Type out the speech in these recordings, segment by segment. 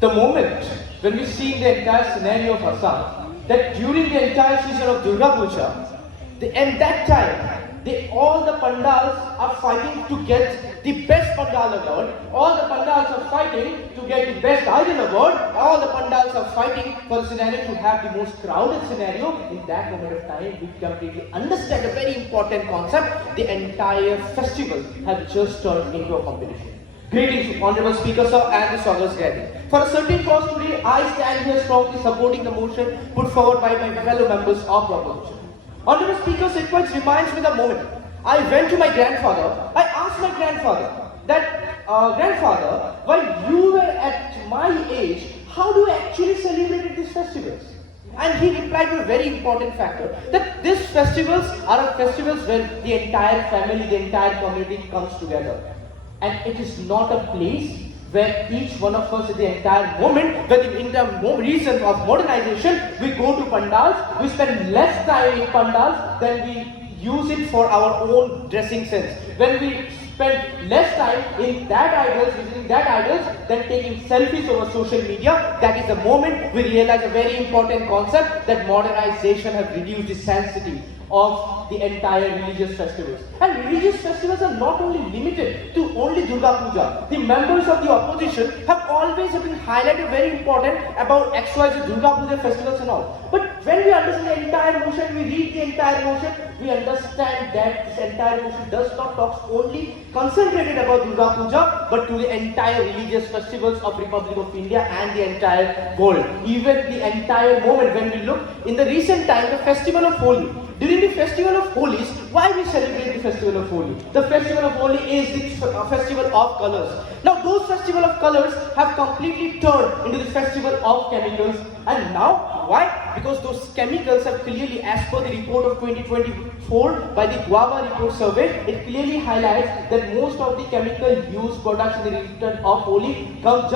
The moment when we see the entire scenario of Assam, that during the entire season of Durga Puja, and that time, all the pandals are fighting to get the best pandal award, all the pandals are fighting to get the best idol award, all the pandals are fighting for the scenario to have the most crowded scenario. In that moment of time, we completely understand a very important concept. The entire festival has just turned into a competition. Greetings, Honorable Speaker Sir and the Scholars Gathering. For a certain cause today, I stand here strongly supporting the motion put forward by my fellow members of proposition. Honorable Speaker, it quite reminds me of the moment. I went to my grandfather, I asked my grandfather that, grandfather, while you were at my age, how do you actually celebrate these festivals? And he replied to a very important factor, that these festivals are festivals where the entire family, the entire community comes together. And it is not a place where each one of us in the entire moment, where in the reason of modernization, we go to pandals, we spend less time in pandals than we use it for our own dressing sense. When we spend less time in that idols, visiting that idols, than taking selfies over social media, that is the moment we realize a very important concept, that modernization has reduced the sanctity of the entire religious festivals. And religious festivals are not only limited to only Durga Puja. The members of the opposition have always been highlighted very important about XYZ Durga Puja festivals and all. But when we understand the entire motion, we read the entire motion, we understand that this entire motion does not talk only concentrated about Durga Puja, but to the entire religious festivals of Republic of India and the entire world. Even the entire moment when we look in the recent time, the festival of Holi. During the festival of Holi, why we celebrate the festival of Holi? The festival of Holi is the festival of colors. Now those festival of colors have completely turned into the festival of chemicals. And now, why? Because those chemicals have clearly, as per the report of 2024 by the Guava Report Survey, it clearly highlights that most of the chemical used products in the return of Holi comes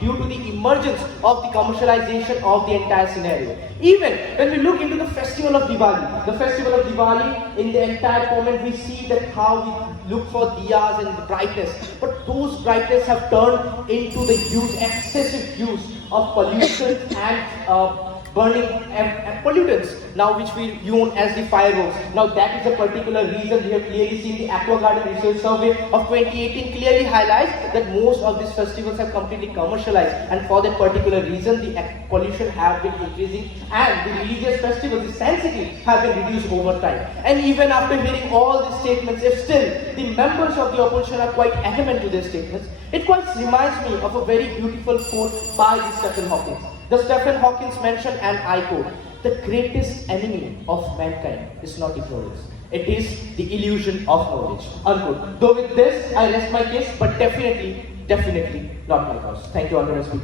due to the emergence of the commercialization of the entire scenario. Even when we look into the festival of Diwali, in the entire moment we see that how we look for diyas and the brightness, but those brightness have turned into the excessive use of pollution and burning pollutants, now which we use as the fireworks. Now that is a particular reason we have clearly seen the Aqua Garden Research Survey of 2018 clearly highlights that most of these festivals have completely commercialized, and for that particular reason the pollution have been increasing and the religious festivals, the sanctity have been reduced over time. And even after hearing all these statements, if still the members of the opposition are quite adamant to their statements, it quite reminds me of a very beautiful quote by the Stephen Hawking. The Stephen Hawking mentioned, and I quote, "The greatest enemy of mankind is not ignorance. It is the illusion of knowledge." Unquote. Though with this, I rest my case, but definitely not my cause. Thank you, Honorable Speaker.